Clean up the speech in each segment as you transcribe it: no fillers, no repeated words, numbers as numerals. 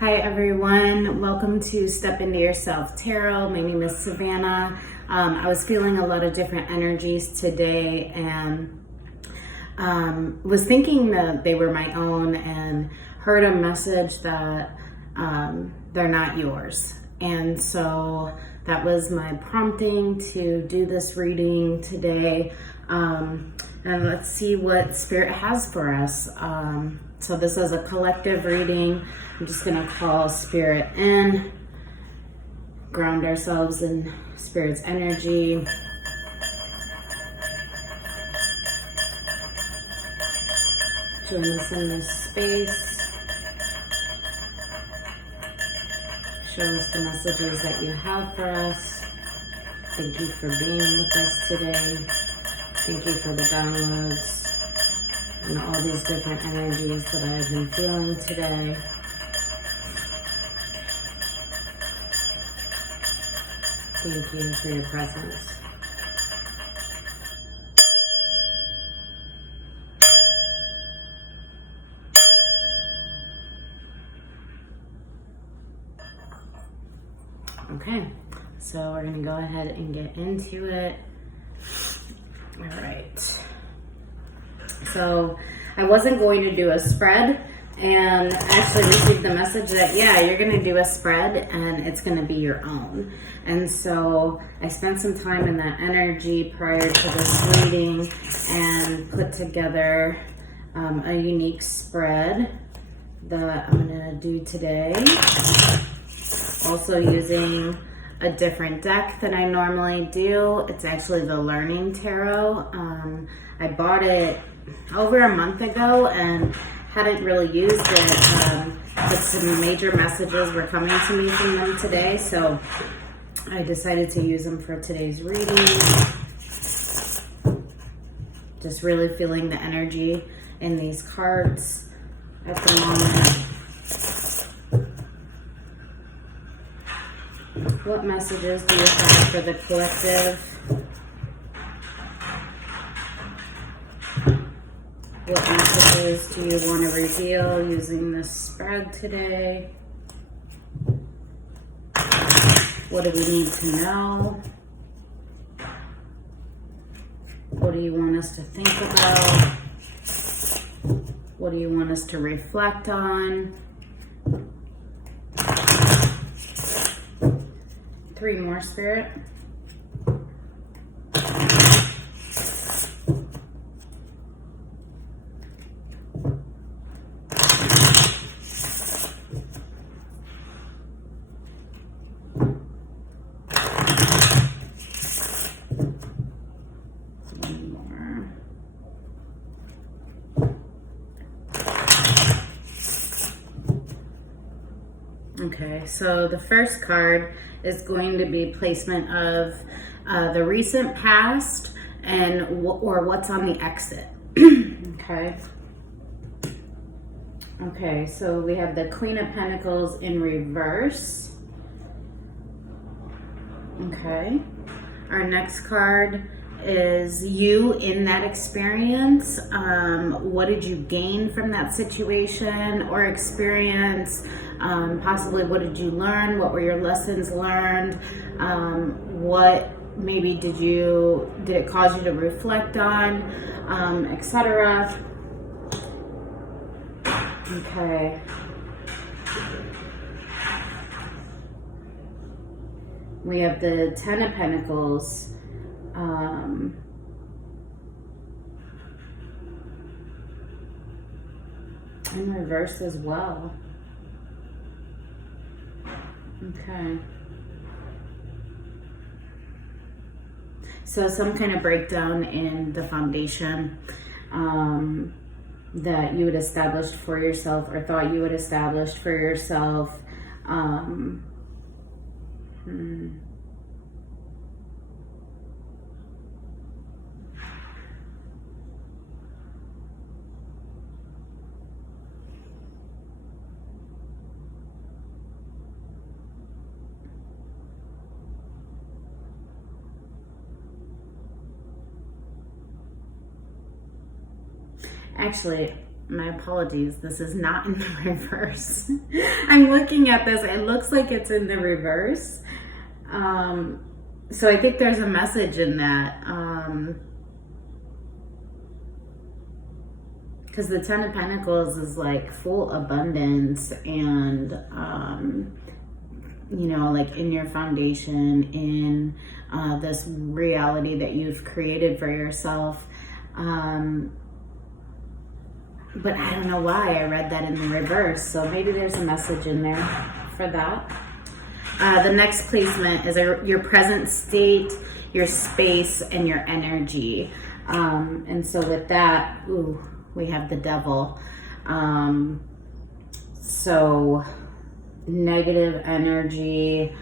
Hi everyone, welcome to Step Into Yourself Tarot. My name is Savannah. I was feeling a lot of different energies today and was thinking that they were my own and heard a message that they're not yours. And so that was my prompting to do this reading today. And let's see what Spirit has for us. So this is a collective reading. I'm just gonna call Spirit in, ground ourselves in Spirit's energy. Join us in this space. Show us the messages that you have for us. Thank you for being with us today. Thank you for the downloads and all these different energies that I've been feeling today. Thank you for your presence. Okay, so we're gonna go ahead and get into it. All right. So I wasn't going to do a spread, and actually received the message that, yeah, you're going to do a spread and it's going to be your own. And so I spent some time in that energy prior to this reading and put together a unique spread that I'm going to do today. Also using a different deck than I normally do. It's actually the Learning Tarot. I bought it over a month ago and hadn't really used it, but some major messages were coming to me from them today, so I decided to use them for today's reading. Just really feeling the energy in these cards at the moment. What messages do you have for the collective? What messages do you want to reveal using this spread today? What do we need to know? What do you want us to think about? What do you want us to reflect on? 3 more, Spirit. Okay, so the first card is going to be placement of the recent past and or what's on the exit. Okay. Okay, so we have the Queen of Pentacles in reverse. Okay. Our next card is you in that experience. What did you gain from that situation or experience? Possibly what did you learn? What were your lessons learned? What maybe did it cause you to reflect on, etc. Okay. We have the Ten of Pentacles. In reverse as well. Okay. So some kind of breakdown in the foundation that you had established for yourself or thought you had established for yourself. Actually, My apologies, this is not in the reverse. I'm looking at this, it looks like it's in the reverse. So I think there's a message in that. Because the Ten of Pentacles is like full abundance and, you know, like in your foundation, in this reality that you've created for yourself. But I don't know why I read that in the reverse. So maybe there's a message in there for that. The next placement is your present state, your space, and your energy. And so with that, ooh, we have the Devil. So negative energy,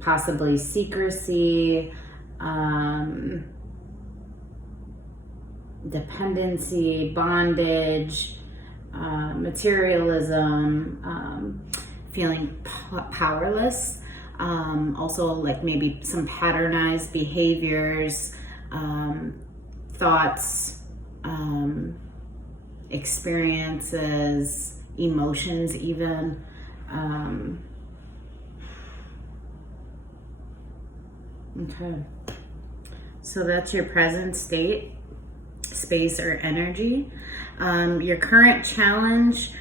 possibly secrecy, dependency, bondage, materialism, feeling powerless, also like maybe some patternized behaviors, thoughts, experiences, emotions even. Okay, so that's your present state, space, or energy. Your current challenge,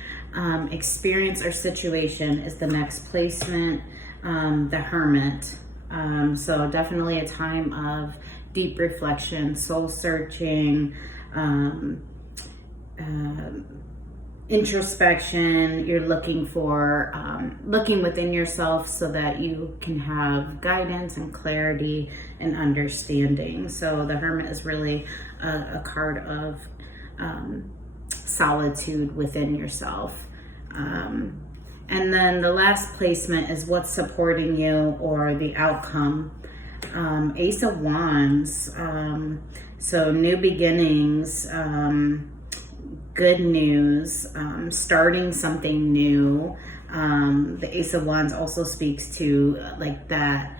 experience, or situation is the next placement, the Hermit. So definitely a time of deep reflection, soul searching, introspection. You're looking for, looking within yourself so that you can have guidance and clarity and understanding. So the Hermit is really a card of solitude within yourself. And then the last placement is what's supporting you or the outcome. Ace of Wands. So new beginnings, good news, starting something new. The Ace of Wands also speaks to like that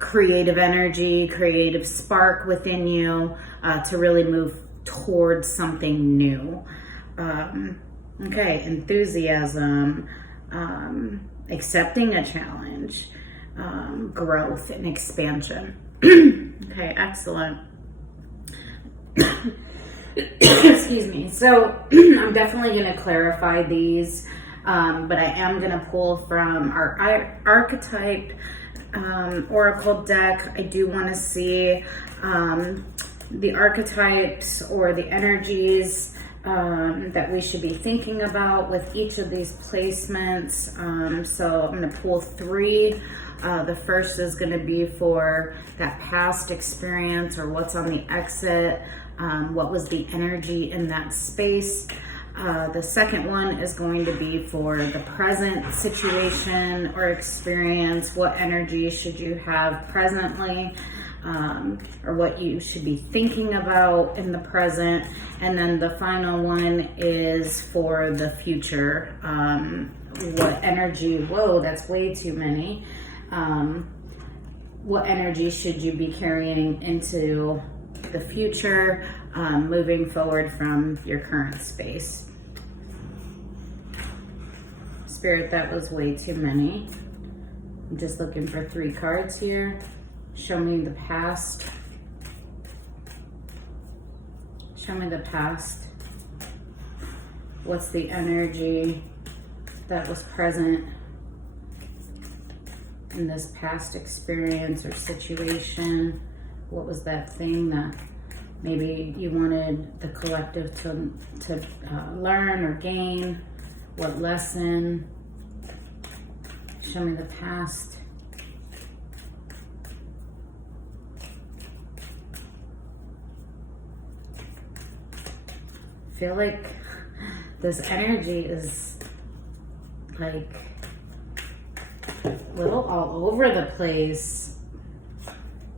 creative energy, creative spark within you to really move towards something new. Okay, enthusiasm, accepting a challenge, growth and expansion. Okay, excellent. Excuse me. So I'm definitely going to clarify these, but I am going to pull from our archetype oracle deck. I do want to see the archetypes or the energies that we should be thinking about with each of these placements. So I'm going to pull three. The first is going to be for that past experience or what's on the exit. What was the energy in that space? The second one is going to be for the present situation or experience. What energy should you have presently? Or what you should be thinking about in the present. And then the final one is for the future. What energy, whoa, that's way too many. What energy should you be carrying into the future, moving forward from your current space? Spirit, that was way too many. I'm just looking for 3 cards here. Show me the past. Show me the past. What's the energy that was present in this past experience or situation? What was that thing that maybe you wanted the collective to learn or gain? What lesson? Show me the past. I feel like this energy is like a little all over the place.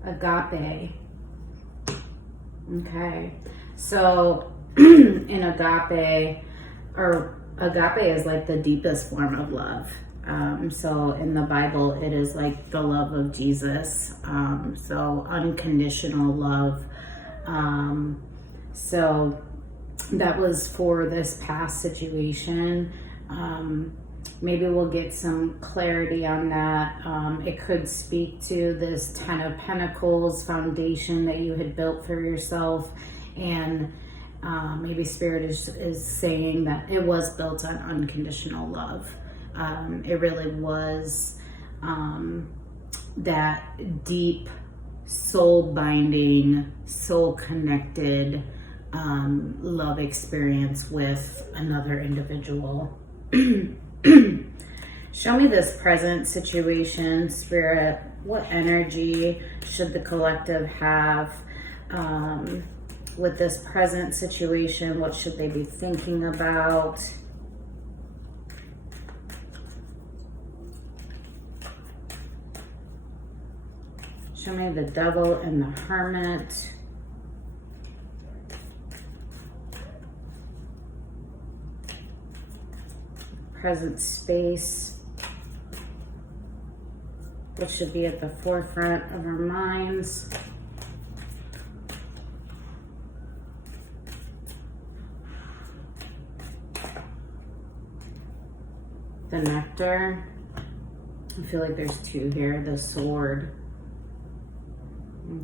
Agape. Okay. So in agape, or agape is like the deepest form of love. So in the Bible, it is like the love of Jesus. So unconditional love, So that was for this past situation. Maybe we'll get some clarity on that. It could speak to this Ten of Pentacles foundation that you had built for yourself. And maybe Spirit is saying that it was built on unconditional love. It really was that deep, soul binding, soul connected love experience with another individual. Show me this present situation, Spirit. What energy should the collective have with this present situation? What should they be thinking about? Show me the Devil and the Hermit. Present space. What should be at the forefront of our minds? The Nectar. I feel like there's two here. The Sword.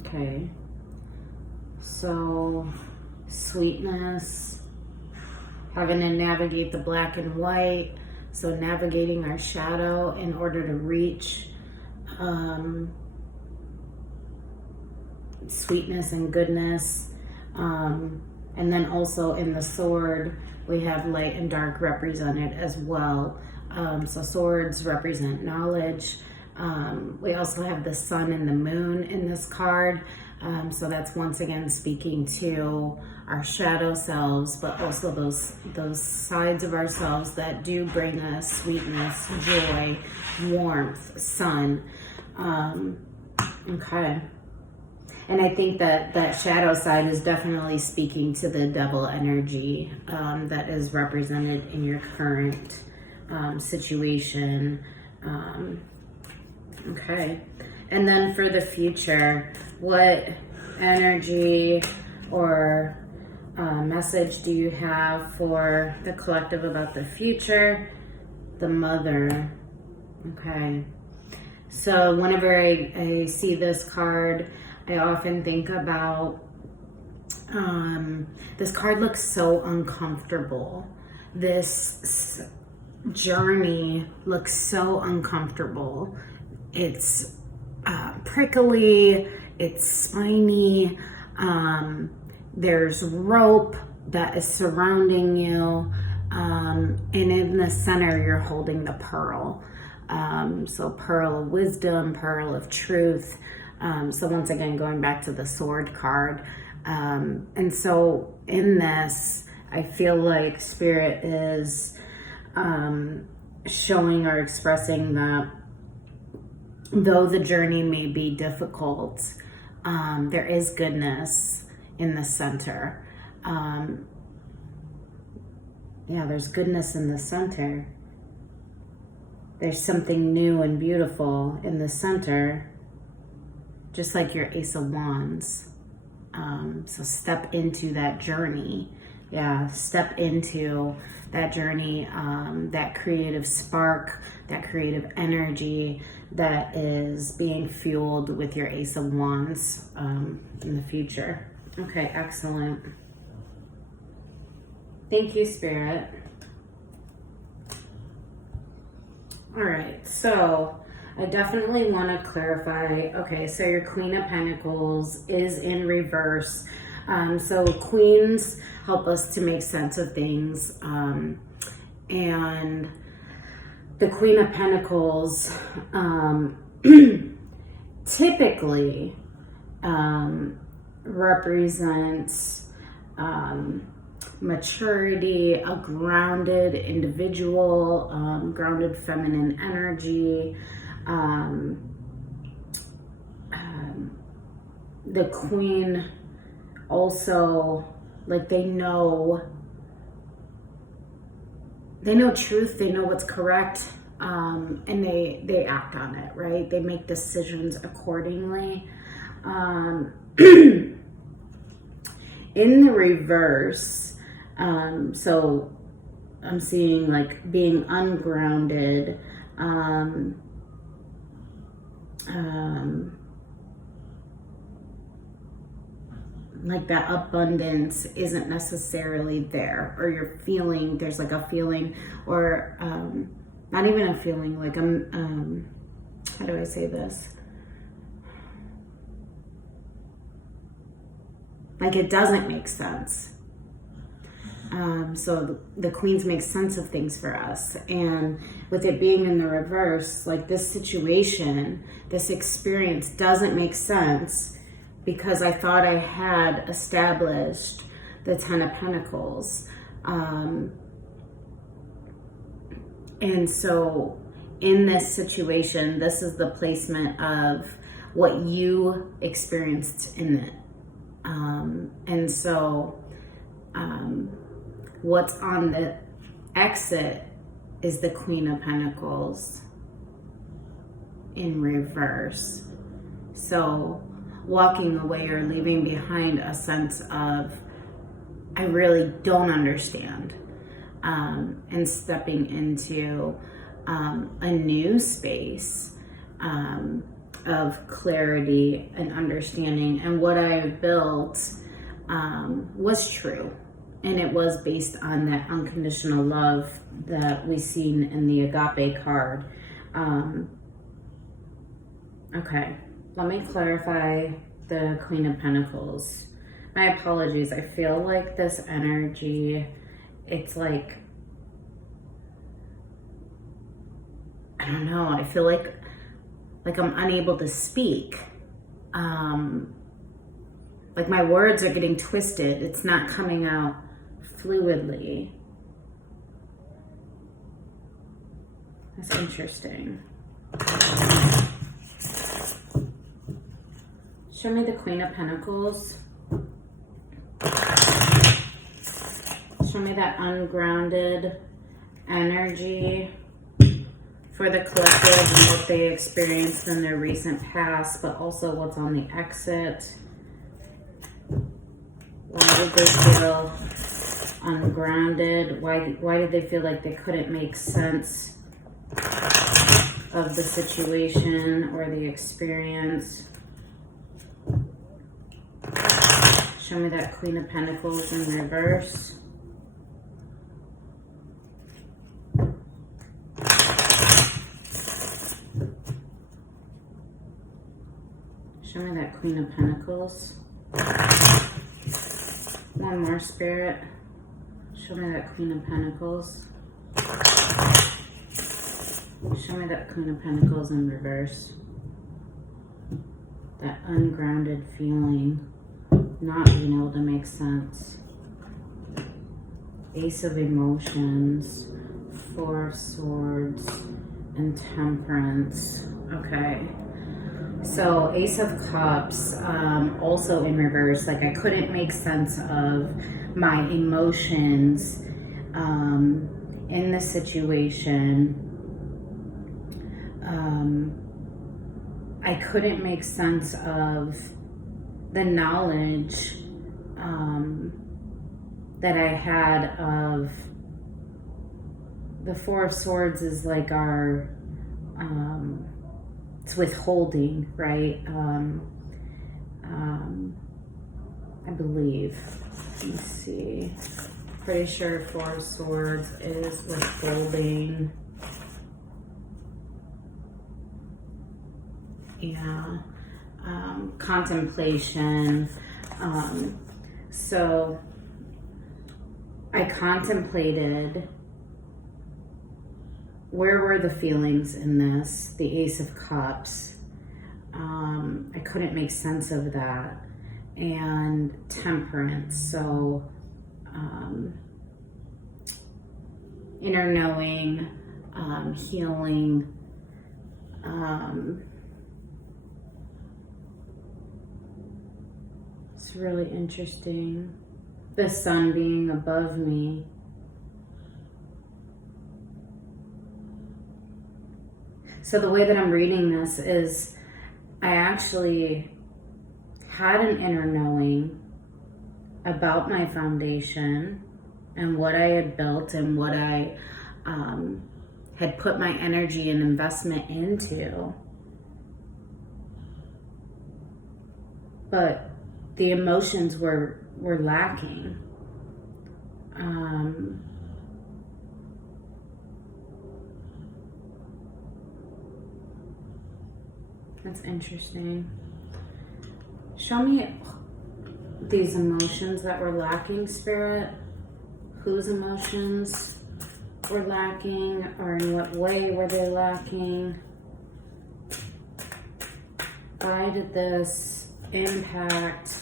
Okay. So, sweetness. Having to navigate the black and white. So navigating our shadow in order to reach sweetness and goodness. And then also in the Sword, we have light and dark represented as well. So swords represent knowledge. We also have the Sun and the Moon in this card. So that's once again speaking to our shadow selves, but also those sides of ourselves that do bring us sweetness, joy, warmth, sun. Okay. And I think that shadow side is definitely speaking to the Devil energy that is represented in your current situation. Okay. And then for the future, what energy or message do you have for the collective about the future? The Mother. Okay. So whenever I see this card, I often think about, this card looks so uncomfortable. This journey looks so uncomfortable. It's prickly, it's spiny, there's rope that is surrounding you, and in the center you're holding the pearl. So pearl of wisdom, pearl of truth. So once again, going back to the Sword card. And so in this, I feel like Spirit is showing or expressing that though the journey may be difficult, there is goodness in the center. Yeah, there's goodness in the center. There's something new and beautiful in the center, just like your Ace of Wands. So step into that journey. Yeah, step into that journey, that creative spark, that creative energy that is being fueled with your Ace of Wands in the future. Okay, excellent. Thank you, Spirit. All right, so I definitely want to clarify. Okay, so your Queen of Pentacles is in reverse. So queens help us to make sense of things. And the Queen of Pentacles typically represents maturity, a grounded individual, grounded feminine energy. The Queen also, like, they know truth, they know what's correct, and they act on it, right? They make decisions accordingly. In the reverse, so I'm seeing like being ungrounded, like that abundance isn't necessarily there, or you're feeling, there's like a feeling, or not even a feeling, like how do I say this? Like it doesn't make sense. So the queens make sense of things for us. And with it being in the reverse, like this situation, this experience doesn't make sense because I thought I had established the Ten of Pentacles. And so in this situation, this is the placement of what you experienced in it. And so what's on the exit is the Queen of Pentacles in reverse. So walking away or leaving behind a sense of, I really don't understand, and stepping into a new space of clarity and understanding. And what I built was true. And it was based on that unconditional love that we seen in the Agape card. Okay, let me clarify the Queen of Pentacles. My apologies. I feel like this energy, it's like, I don't know. I feel like I'm unable to speak. Like my words are getting twisted. It's not coming out fluidly. That's interesting. Show me the Queen of Pentacles. Show me that ungrounded energy for the collective and what they experienced in their recent past, but also what's on the exit. Why did they feel ungrounded? Why did they feel like they couldn't make sense of the situation or the experience? Show me that Queen of Pentacles in reverse. Show me that Queen of Pentacles. One more, Spirit. Show me that Queen of Pentacles. Show me that Queen of Pentacles in reverse. That ungrounded feeling, not being able to make sense. Ace of Emotions, Four of Swords, and Temperance. Okay. So Ace of Cups, also in reverse. Like I couldn't make sense of my emotions in the situation. I couldn't make sense of the knowledge that I had of the Four of Swords is like our it's withholding, right? I believe. Let me see. Pretty sure Four of Swords is withholding. Yeah. Contemplation. So I contemplated, where were the feelings in this? The Ace of Cups. I couldn't make sense of that. And Temperance. So inner knowing, healing, it's really interesting. The sun being above me. So the way that I'm reading this is I actually had an inner knowing about my foundation and what I had built and what I had put my energy and investment into. But the emotions were lacking. That's interesting. Show me these emotions that were lacking, Spirit. Whose emotions were lacking, or in what way were they lacking? Why did this impact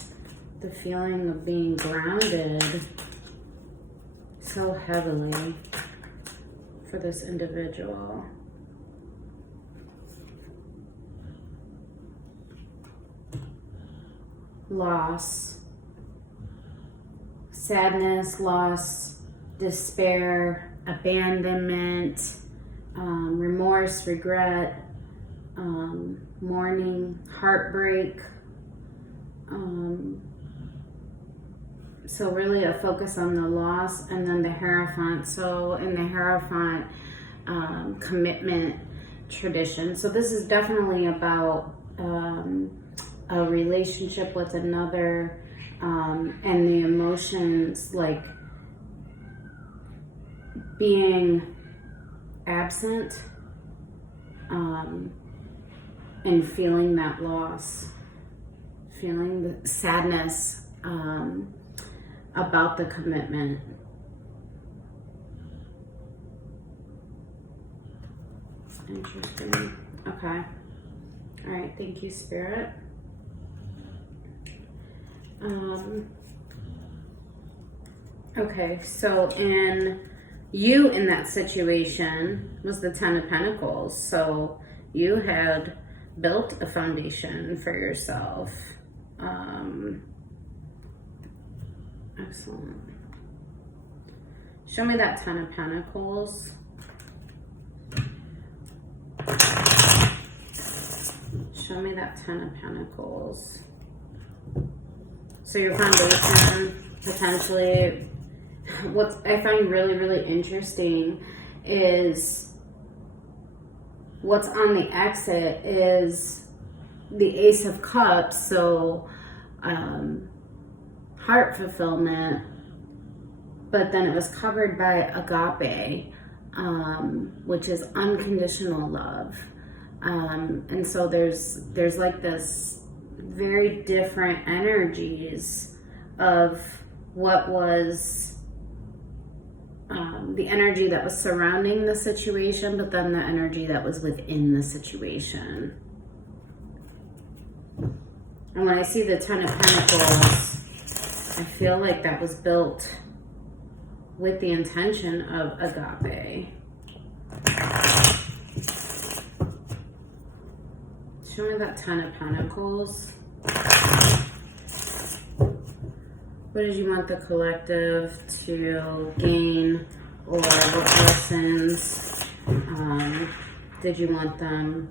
the feeling of being grounded so heavily for this individual? Loss, sadness, loss, despair, abandonment, remorse, regret, mourning, heartbreak. So really a focus on the loss, and then the Hierophant. So in the Hierophant, commitment tradition. So this is definitely about a relationship with another, and the emotions, like being absent, and feeling that loss, feeling the sadness about the commitment. Interesting. Okay. All right. Thank you, Spirit. Okay, so in that situation was the Ten of Pentacles. So you had built a foundation for yourself. Excellent. Show me that Ten of Pentacles. Show me that Ten of Pentacles. So your foundation, potentially, what I find really, really interesting is what's on the exit is the Ace of Cups. So heart fulfillment, but then it was covered by agape, which is unconditional love. And so there's like this very different energies of what was the energy that was surrounding the situation, but then the energy that was within the situation. And when I see the Ten of Pentacles, I feel like that was built with the intention of agape. Show me that Ten of Pentacles. What did you want the collective to gain, or what lessons did you want them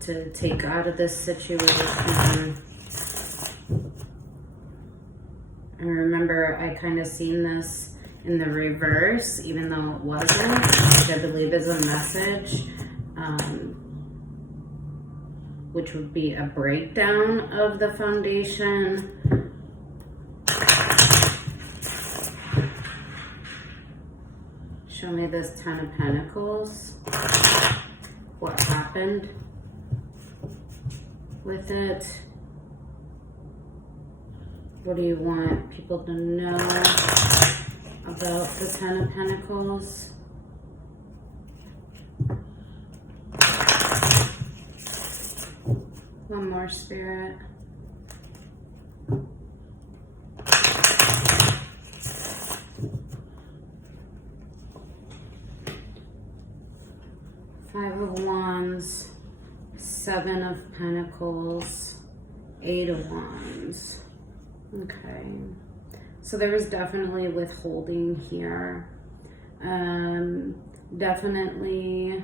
to take out of this situation? I remember I kind of seen this in the reverse, even though it wasn't, which I believe is a message, which would be a breakdown of the foundation. Show me this Ten of Pentacles. What happened with it? What do you want people to know about the Ten of Pentacles? One more, Spirit. Five of Wands, Seven of Pentacles, Eight of Wands. Okay. So there was definitely withholding here. Definitely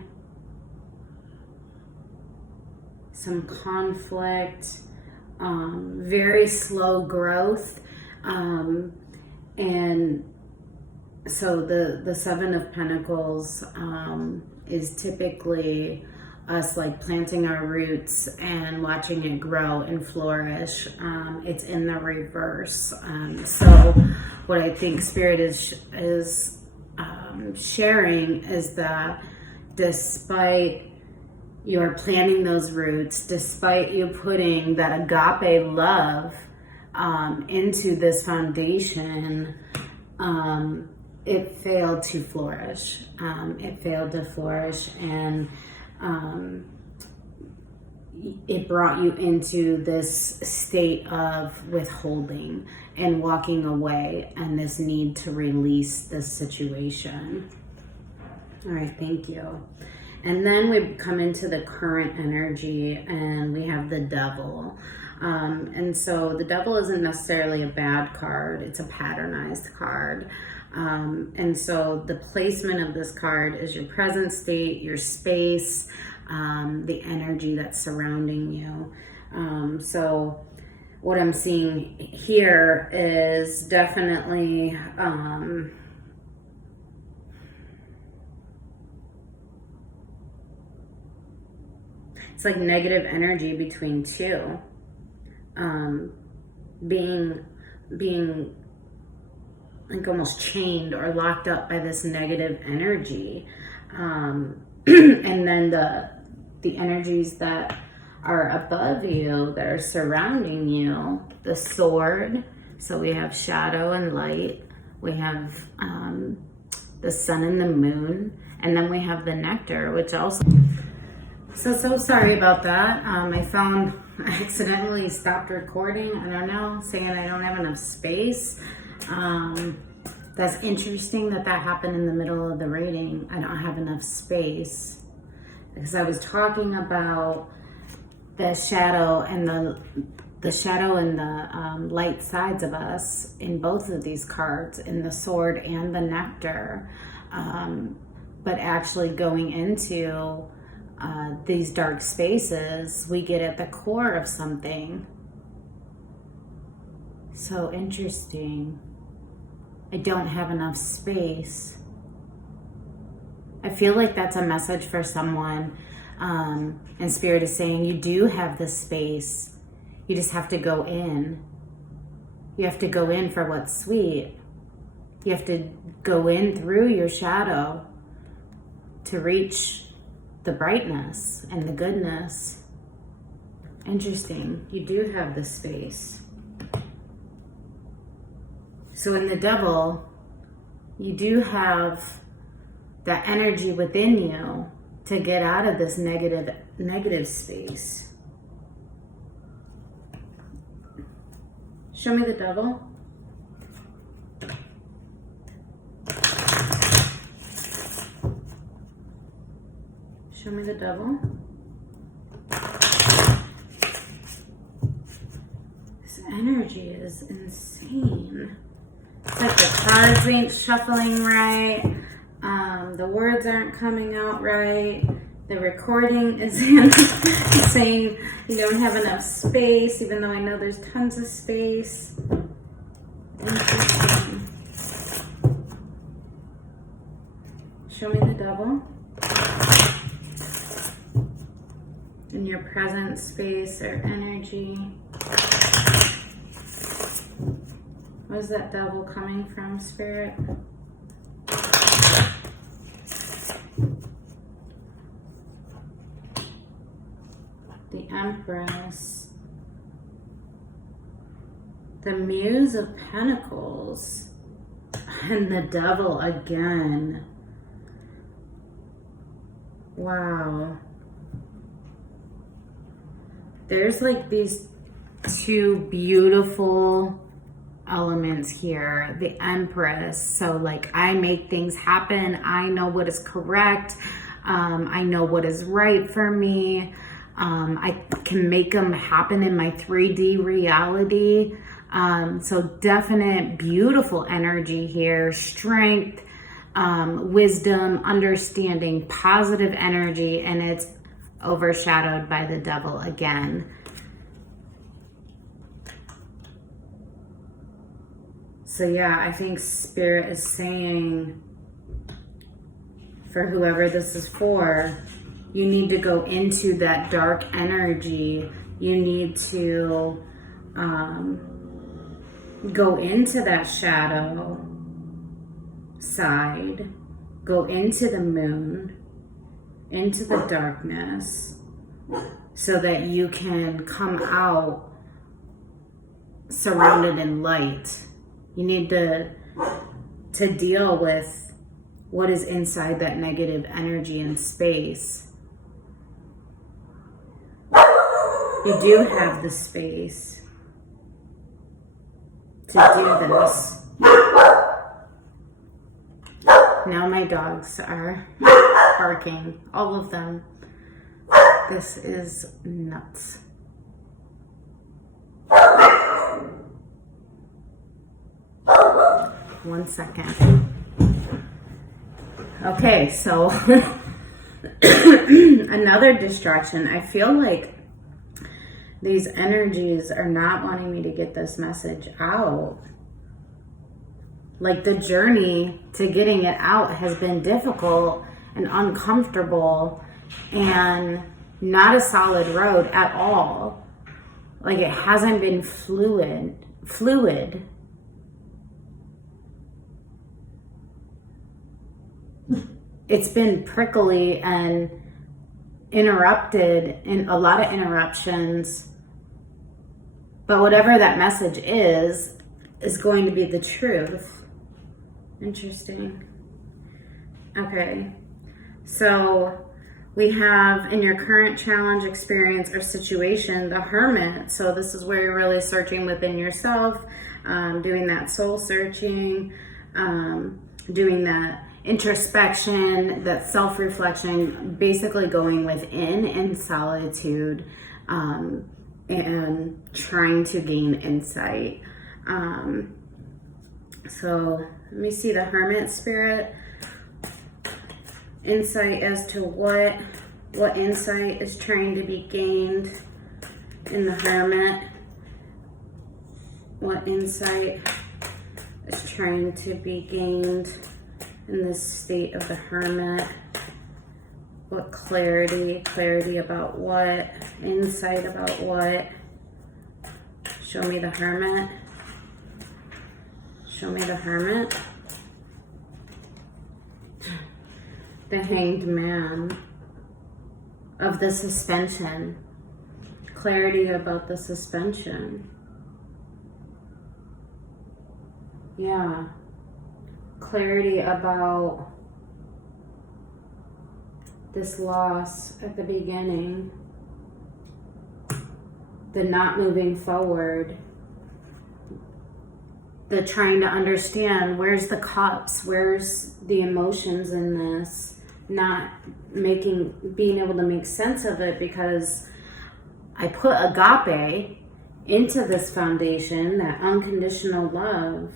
some conflict, very slow growth. And so the Seven of Pentacles is typically us like planting our roots and watching it grow and flourish. It's in the reverse. So what I think Spirit is sharing is that despite you're planting those roots, despite you putting that agape love into this foundation, it failed to flourish. It failed to flourish, and it brought you into this state of withholding and walking away, and this need to release this situation. All right, thank you. And then we come into the current energy, and we have the Devil. And so the Devil isn't necessarily a bad card. It's a patternized card. And so the placement of this card is your present state, your space, the energy that's surrounding you. So what I'm seeing here is definitely it's like negative energy between two. Being like almost chained or locked up by this negative energy. And then the energies that are above you, that are surrounding you, the Sword. So we have shadow and light. We have the sun and the moon. And then we have the Nectar, which also... So sorry about that. My phone accidentally stopped recording. I don't know, saying I don't have enough space. That's interesting that happened in the middle of the reading. I don't have enough space because I was talking about the shadow and the shadow and the light sides of us in both of these cards, in the Sword and the Nectar, but actually going into these dark spaces, we get at the core of something. So interesting. I don't have enough space. I feel like that's a message for someone. And Spirit is saying you do have the space. You just have to go in. You have to go in for what's sweet. You have to go in through your shadow to reach the brightness and the goodness. Interesting. You do have the space. So in the Devil, you do have that energy within you to get out of this negative space. Show me the Devil. Show me the Devil. This energy is insane. It's like the cards ain't shuffling right. The words aren't coming out right. The recording is saying you don't have enough space, even though I know there's tons of space. Interesting. Show me the Devil. In your present space or energy. Where's that Devil coming from, Spirit? The Empress. The Muse of Pentacles. And the Devil again. Wow. There's like these two beautiful elements here. The Empress. So like, I make things happen. I know what is correct. I know what is right for me. I can make them happen in my 3D reality. So definite, beautiful energy here. Strength, wisdom, understanding, positive energy, and it's overshadowed by the Devil again. So yeah, I think Spirit is saying, for whoever this is for, you need to go into that dark energy. You need to go into that shadow side, go into the moon, into the darkness, so that you can come out surrounded in light. You need to deal with what is inside that negative energy and space. You do have the space to do this. Now my dogs are barking, all of them. This is nuts. One second. Okay, so another distraction. I feel like these energies are not wanting me to get this message out. Like, the journey to getting it out has been difficult and uncomfortable and not a solid road at all. Like, it hasn't been fluid. It's been prickly and interrupted, and a lot of interruptions. But whatever that message is going to be the truth. Interesting. Okay. So we have, in your current challenge, experience, or situation, the Hermit. So this is where you're really searching within yourself, doing that soul searching, doing that introspection, that self-reflection, basically going within in solitude, and trying to gain insight. So let me see the Hermit spirit. Insight as to what insight is trying to be gained in the Hermit. What insight is trying to be gained in this state of the Hermit? What clarity about what? Insight about what? Show me the Hermit. Show me the Hermit. The Hanged Man. Of the suspension. Clarity about the suspension. Yeah. Clarity about this loss at the beginning. The not moving forward. The trying to understand, where's the cups, where's the emotions in this, not being able to make sense of it, because I put agape into this foundation, that unconditional love.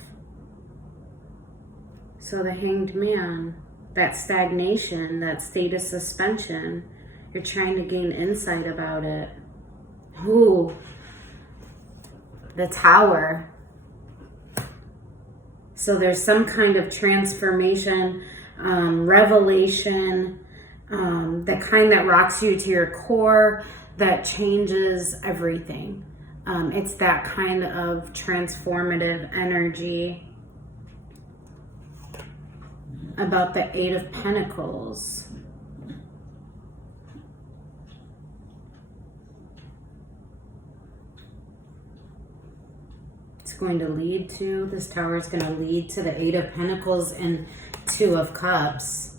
So the Hanged Man, that stagnation, that state of suspension, you're trying to gain insight about it. Ooh, the Tower. So there's some kind of transformation, revelation, the kind that rocks you to your core, that changes everything. It's that kind of transformative energy. About the Eight of Pentacles. It's going to lead to, this Tower is going to lead to the Eight of Pentacles and Two of Cups.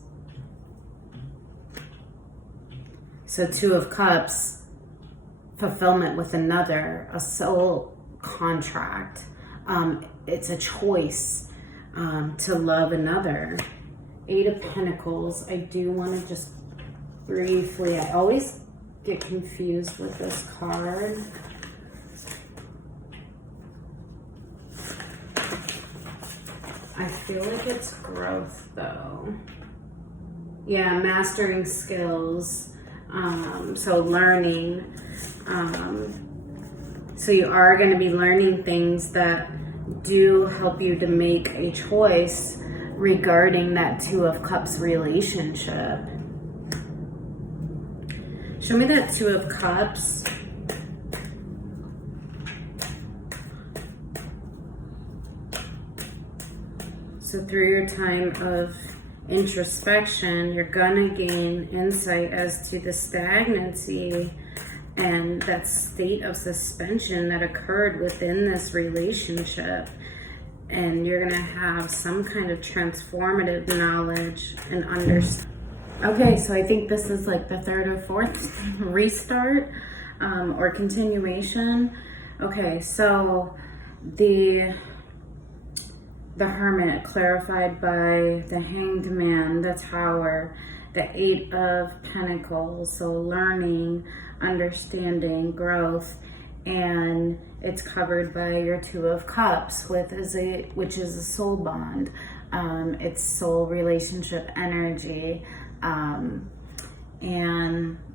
So Two of Cups, fulfillment with another, a soul contract. It's a choice to love another. Eight of Pentacles. I do want to just briefly, I always get confused with this card. I feel like it's growth though. Yeah, mastering skills. So learning. So you are going to be learning things that do help you to make a choice regarding that Two of Cups relationship. Show me that Two of Cups. So through your time of introspection, you're gonna gain insight as to the stagnancy and that state of suspension that occurred within this relationship. And you're gonna have some kind of transformative knowledge and understanding. Okay, so I think this is like the third or fourth restart or continuation. Okay, so the Hermit clarified by the Hanged Man, the Tower, the Eight of Pentacles, so learning, understanding, growth, and it's covered by your Two of Cups, which is a soul bond. It's soul relationship energy, and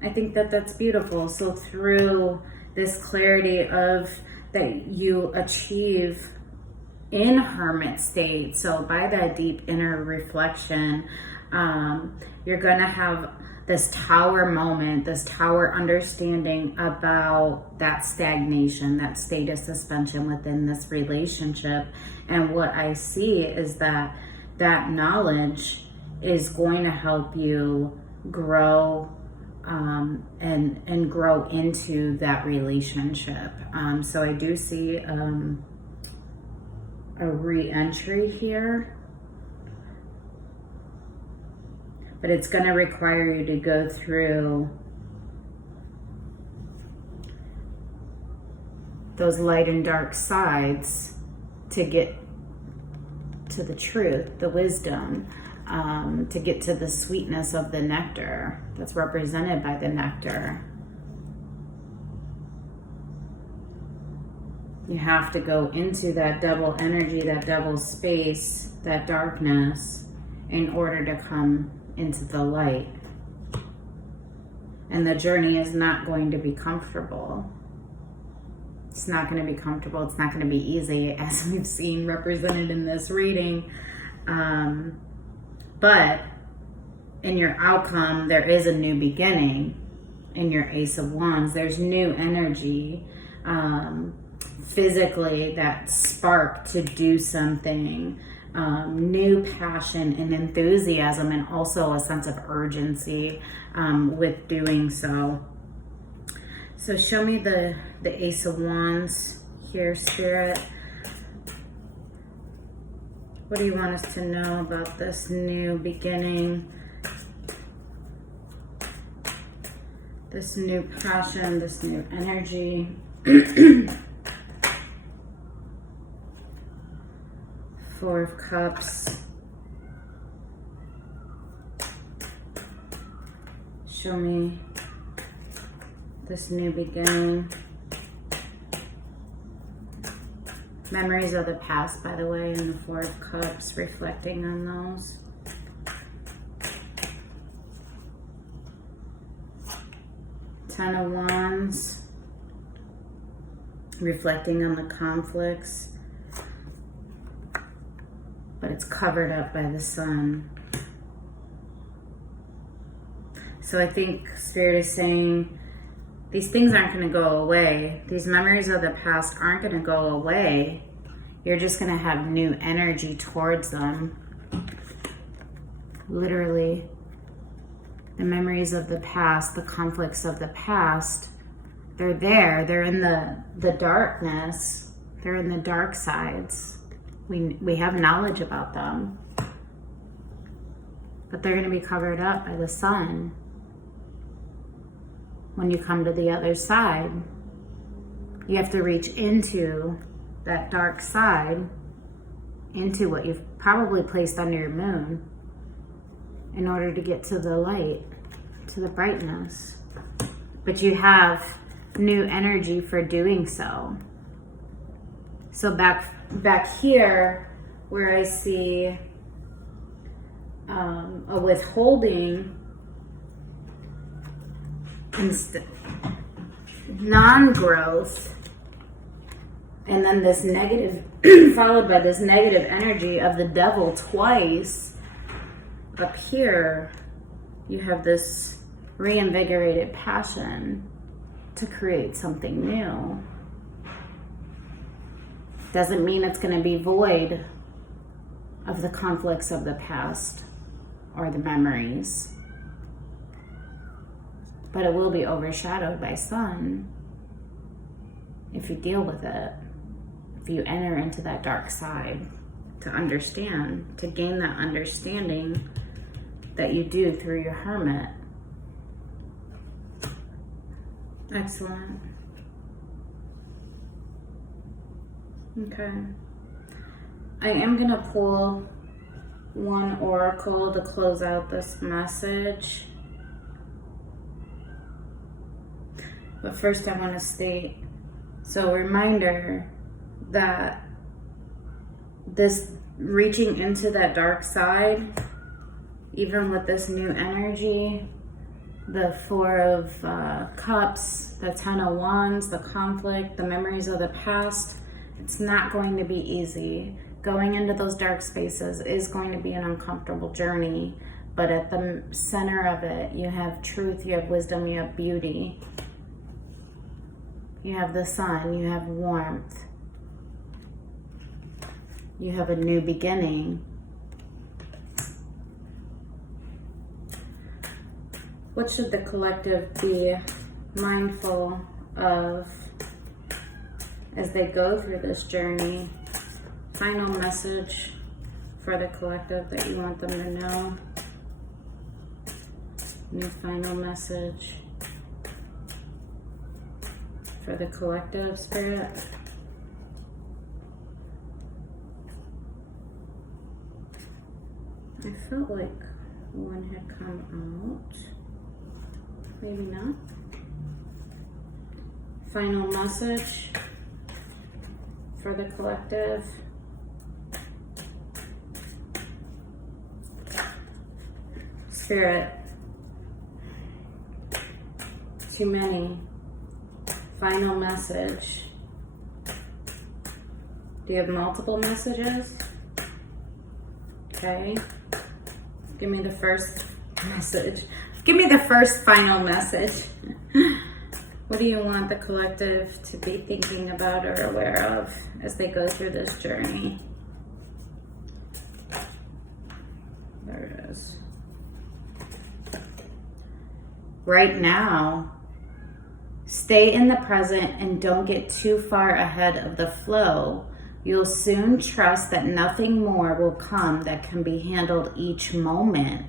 I think that that's beautiful. So through this clarity of that you achieve in hermit state, so by that deep inner reflection, you're gonna have this tower moment, this tower understanding about that stagnation, that state of suspension within this relationship. And what I see is that that knowledge is going to help you grow and grow into that relationship. So I do see a re-entry here, but it's going to require you to go through those light and dark sides to get to the truth, the wisdom, to get to the sweetness of the nectar that's represented by the nectar. You have to go into that double energy, that double space, that darkness, in order to come into the light. And the journey is not going to be comfortable. It's not going to be comfortable. It's not going to be easy, as we've seen represented in this reading. But in your outcome, there is a new beginning. In your Ace of Wands, there's new energy. Physically, that spark to do something, new passion and enthusiasm, and also a sense of urgency with doing so. So show me the Ace of Wands here, Spirit. What do you want us to know about this new beginning? This new passion, this new energy. Four of Cups. Show me this new beginning. Memories of the past, by the way, and the Four of Cups, reflecting on those. Ten of Wands, reflecting on the conflicts, but it's covered up by the sun. So I think Spirit is saying these things aren't going to go away. These memories of the past aren't going to go away. You're just going to have new energy towards them. Literally, the memories of the past, the conflicts of the past, they're there. They're in the darkness. They're in the dark sides. We have knowledge about them, but they're going to be covered up by the sun. When you come to the other side, you have to reach into that dark side, into what you've probably placed under your moon, in order to get to the light, to the brightness. But you have new energy for doing so. So back here, where I see a withholding, non-growth, And then this negative, followed by this negative energy of the devil twice. Up here, you have this reinvigorated passion to create something new. Doesn't mean it's going to be void of the conflicts of the past or the memories, but it will be overshadowed by sun if you deal with it, if you enter into that dark side to understand, to gain that understanding that you do through your hermit. Excellent. Okay. I am going to pull one oracle to close out this message. But first I want to state, so reminder that this reaching into that dark side, even with this new energy, the Four of Cups, the Ten of Wands, the conflict, the memories of the past, it's not going to be easy. Going into those dark spaces is going to be an uncomfortable journey, but at the center of it, you have truth, you have wisdom, you have beauty. You have the sun, you have warmth. You have a new beginning. What should the collective be mindful of as they go through this journey? Final message for the collective that you want them to know. New final message for the collective, Spirit. I felt like one had come out. Maybe not. Final message for the collective. Spirit. Too many. Final message. Do you have multiple messages? Okay. Give me the first message. Give me the first final message. What do you want the collective to be thinking about or aware of as they go through this journey? There it is. Right now, stay in the present and don't get too far ahead of the flow. You'll soon trust that nothing more will come that can be handled each moment.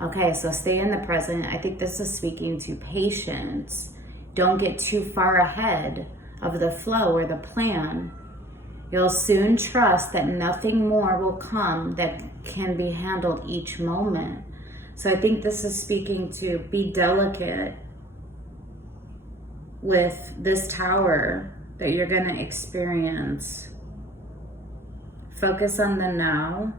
Okay, so stay in the present. I think this is speaking to patience. Don't get too far ahead of the flow or the plan. You'll soon trust that nothing more will come that can be handled each moment. So I think this is speaking to be delicate with this tower that you're going to experience. Focus on the now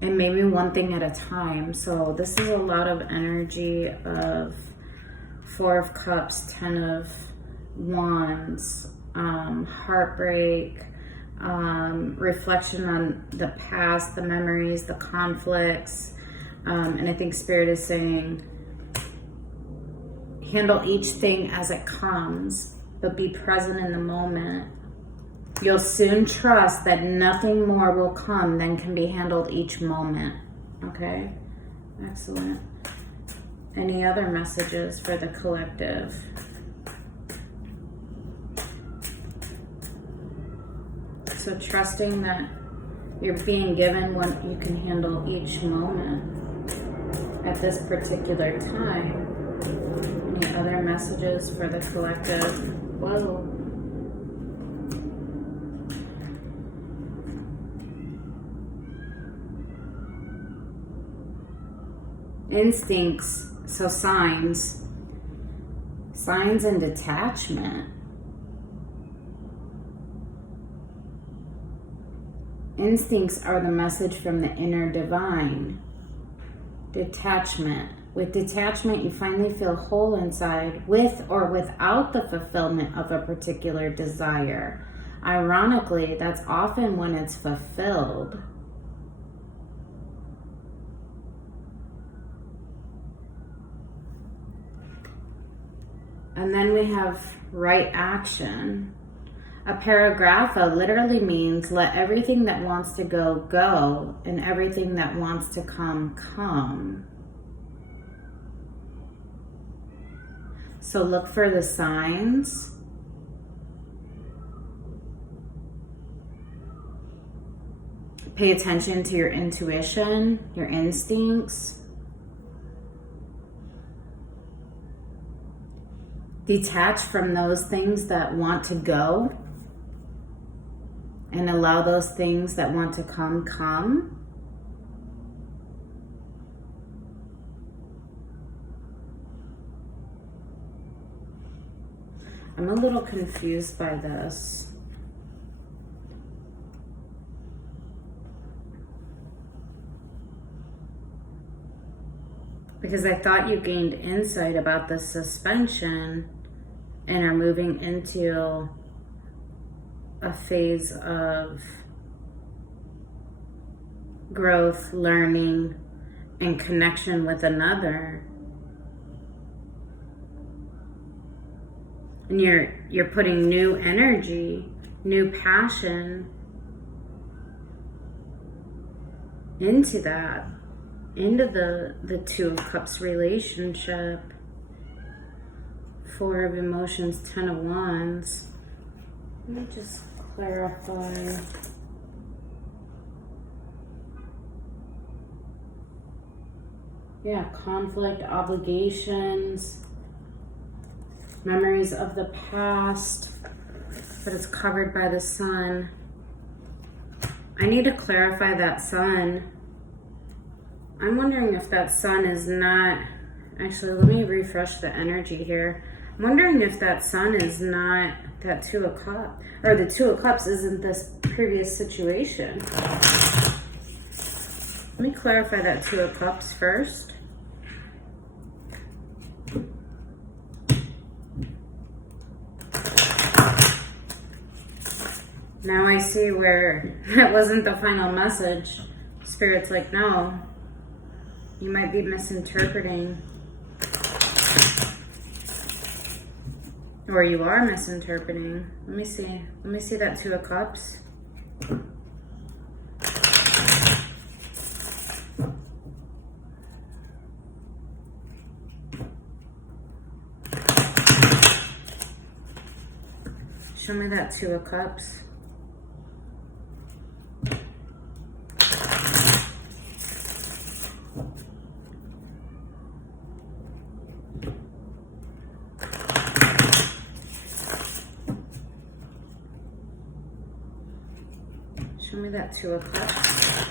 and maybe one thing at a time. So this is a lot of energy of Four of Cups, Ten of Wands, heartbreak, reflection on the past, the memories, the conflicts. And I think Spirit is saying, handle each thing as it comes, but be present in the moment. You'll soon trust that nothing more will come than can be handled each moment. Okay? Excellent. Any other messages for the collective? So trusting that you're being given what you can handle each moment at this particular time. Any other messages for the collective? Whoa. Instincts, so signs and detachment. Instincts are the message from the inner divine. Detachment With detachment, you finally feel whole inside, with or without the fulfillment of a particular desire. Ironically, that's often when it's fulfilled. And then we have right action. Aparigrapha literally means let everything that wants to go, go, and everything that wants to come, come. So look for the signs. Pay attention to your intuition, your instincts. Detach from those things that want to go and allow those things that want to come, come. I'm a little confused by this. Because I thought you gained insight about the suspension and are moving into a phase of growth, learning, and connection with another. And you're putting new energy, new passion into that, into the Two of Cups relationship. Four of Emotions, Ten of Wands. Let me just clarify. Yeah, conflict, obligations, memories of the past, but it's covered by the sun. I need to clarify that sun. I'm wondering if that sun is not, actually, let me refresh the energy here. I'm wondering if that sun is not that Two of Cups, or the Two of Cups isn't this previous situation. Let me clarify that Two of Cups first. Now I see where that wasn't the final message. Spirit's like, no, you might be misinterpreting. Or you are misinterpreting. Let me see. Let me see that Two of Cups. Show me that Two of Cups. Show me that Two of Cups.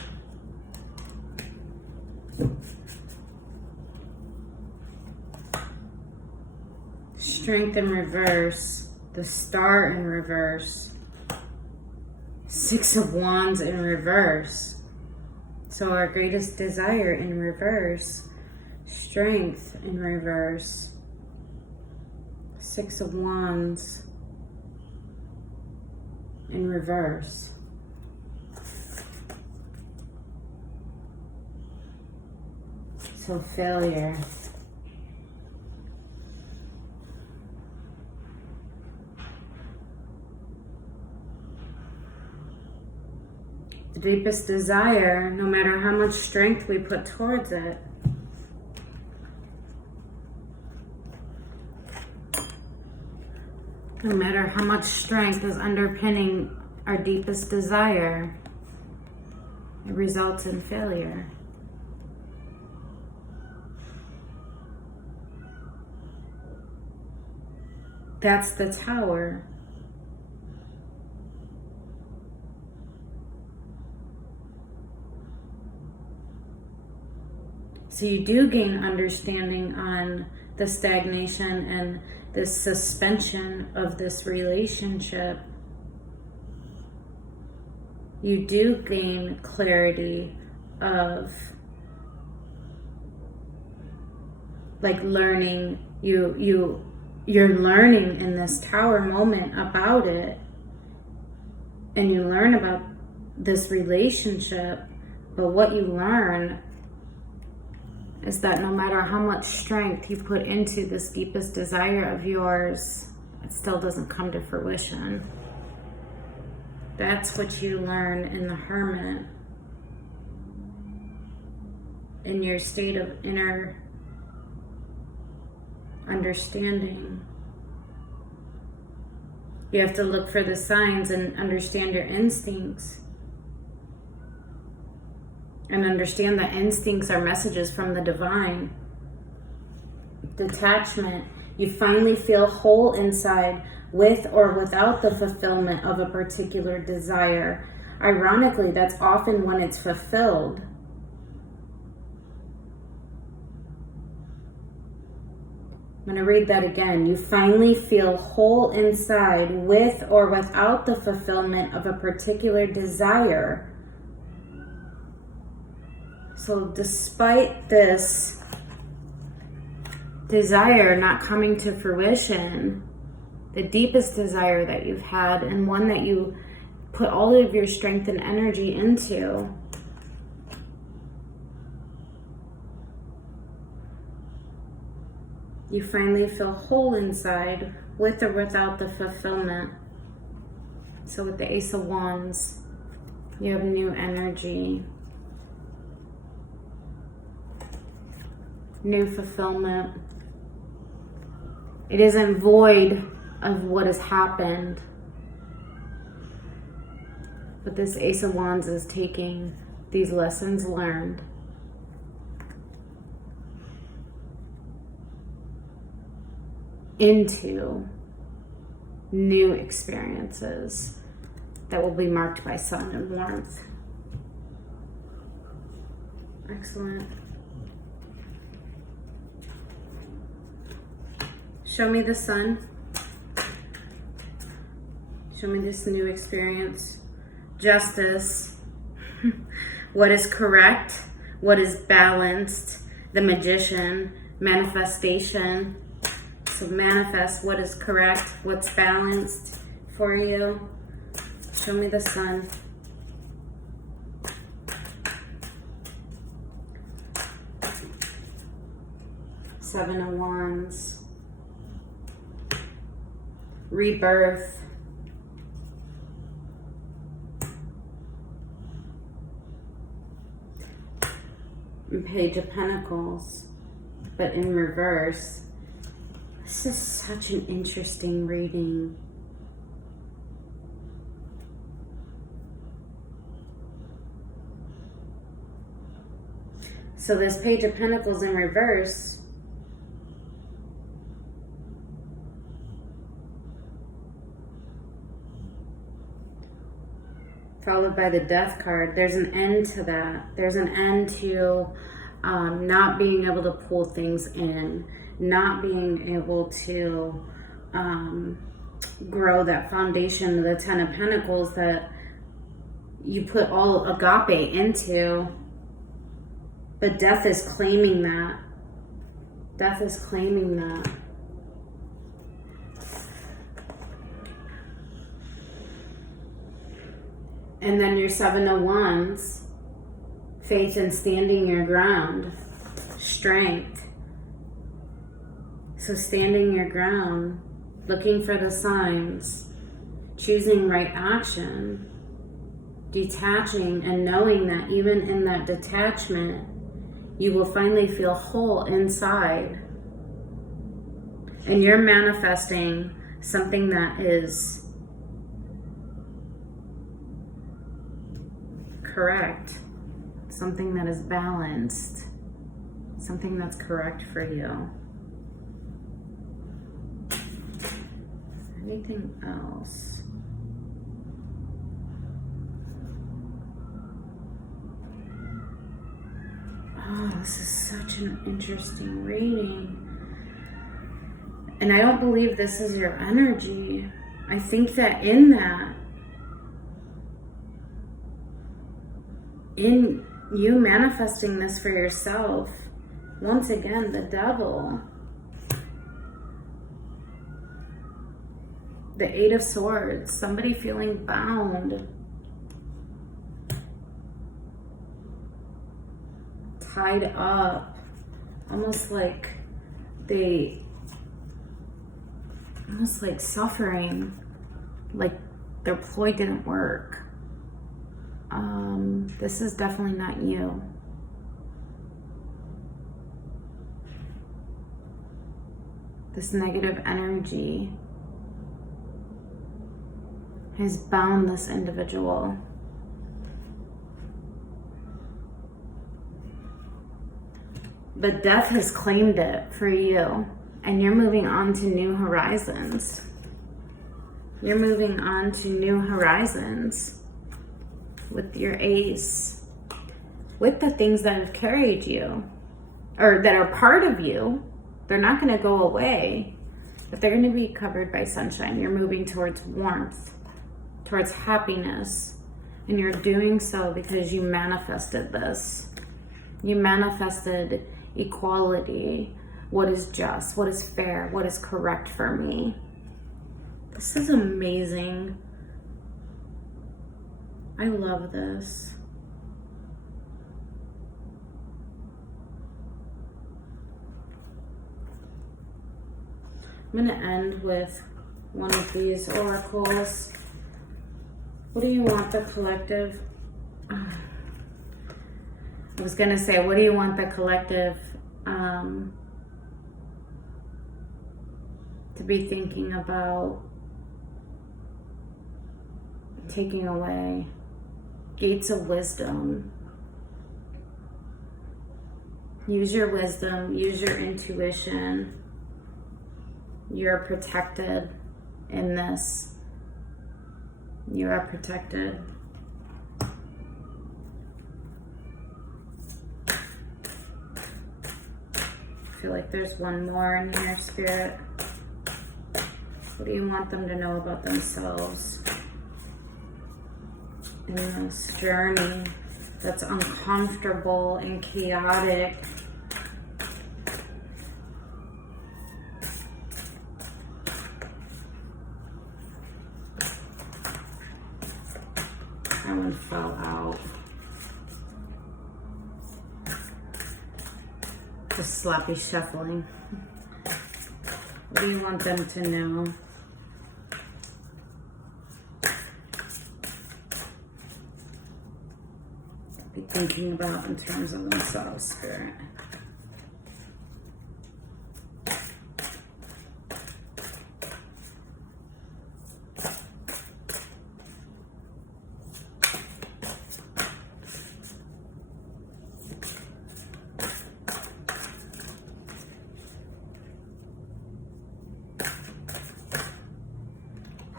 Strength in reverse. The Star in reverse. Six of Wands in reverse. So our greatest desire in reverse. Strength in reverse. Six of Wands in reverse. So failure. The deepest desire, no matter how much strength we put towards it. No matter how much strength is underpinning our deepest desire, it results in failure. That's the Tower. So you do gain understanding on the stagnation and the suspension of this relationship. You do gain clarity of like learning, you're learning in this Tower moment about it, and you learn about this relationship, but what you learn is that no matter how much strength you put into this deepest desire of yours, it still doesn't come to fruition. That's what you learn in the Hermit, in your state of inner understanding. You have to look for the signs and understand your instincts. And understand that instincts are messages from the divine. Detachment. You finally feel whole inside with or without the fulfillment of a particular desire. Ironically, that's often when it's fulfilled. I'm going to read that again. You finally feel whole inside with or without the fulfillment of a particular desire. So despite this desire not coming to fruition, the deepest desire that you've had, and one that you put all of your strength and energy into, you finally feel whole inside with or without the fulfillment. So with the Ace of Wands, you have new energy, new fulfillment. It isn't void of what has happened, but this Ace of Wands is taking these lessons learned into new experiences that will be marked by sun and warmth. Excellent. Show me the sun. Show me this new experience. Justice. What is correct? What is balanced? The Magician. Manifestation. So manifest what is correct, what's balanced for you. Show me the sun. Seven of Wands. Rebirth. And Page of Pentacles, but in reverse. This is such an interesting reading. So this Page of Pentacles in reverse followed by the Death card. There's an end to that. There's an end to not being able to pull things in, not being able to grow that foundation of the Ten of Pentacles that you put all agape into. But death is claiming that. Death is claiming that. And then your Seven of Wands, faith in standing your ground, strength. So standing your ground, looking for the signs, choosing right action, detaching and knowing that even in that detachment, you will finally feel whole inside. And you're manifesting something that is correct, something that is balanced, something that's correct for you. Anything else? Oh, this is such an interesting reading. And I don't believe this is your energy. I think that in you manifesting this for yourself, Once again, the Devil. The Eight of Swords. Somebody feeling bound. Tied up. Almost like suffering. Like their ploy didn't work. This is definitely not you. This negative energy has bound this individual. But death has claimed it for you, and you're moving on to new horizons. You're moving on to new horizons with your ace, with the things that have carried you, or that are part of you. They're not going to go away, but they're going to be covered by sunshine. You're moving towards warmth, towards happiness, and you're doing so because you manifested this. You manifested equality, what is just, what is fair, what is correct for me. This is amazing. I love this. I'm going to end with one of these oracles. What do you want the collective? I was going to say, what do you want the collective to be thinking about taking away? Gates of wisdom. Use your wisdom, use your intuition. You're protected in this. You are protected. I feel like there's one more in here, Spirit. What do you want them to know about themselves in this journey that's uncomfortable and chaotic? That one fell out. Just sloppy shuffling. What do you want them to know? Be thinking about in terms of themselves, Spirit.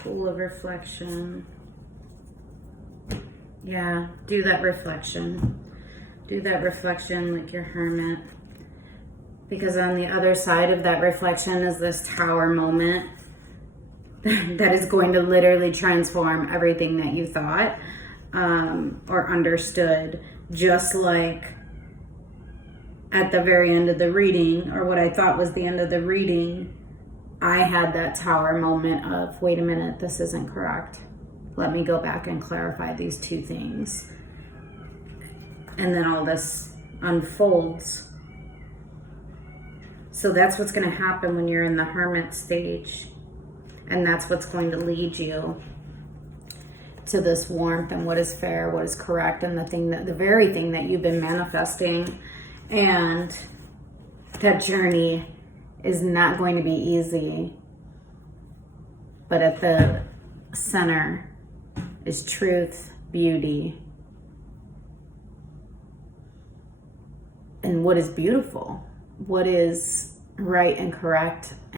Pool of reflection. Yeah, do that reflection. Do that reflection like your hermit. Because on the other side of that reflection is this tower moment that is going to literally transform everything that you thought or understood. Just like at the very end of the reading, or what I thought was the end of the reading, I had that tower moment of, wait a minute, this isn't correct. Let me go back and clarify these two things. And then all this unfolds. So that's what's going to happen when you're in the hermit stage. And that's what's going to lead you to this warmth and what is fair, what is correct, and the very thing that you've been manifesting. And that journey is not going to be easy, but at the center is truth, beauty, and what is beautiful, what is right and correct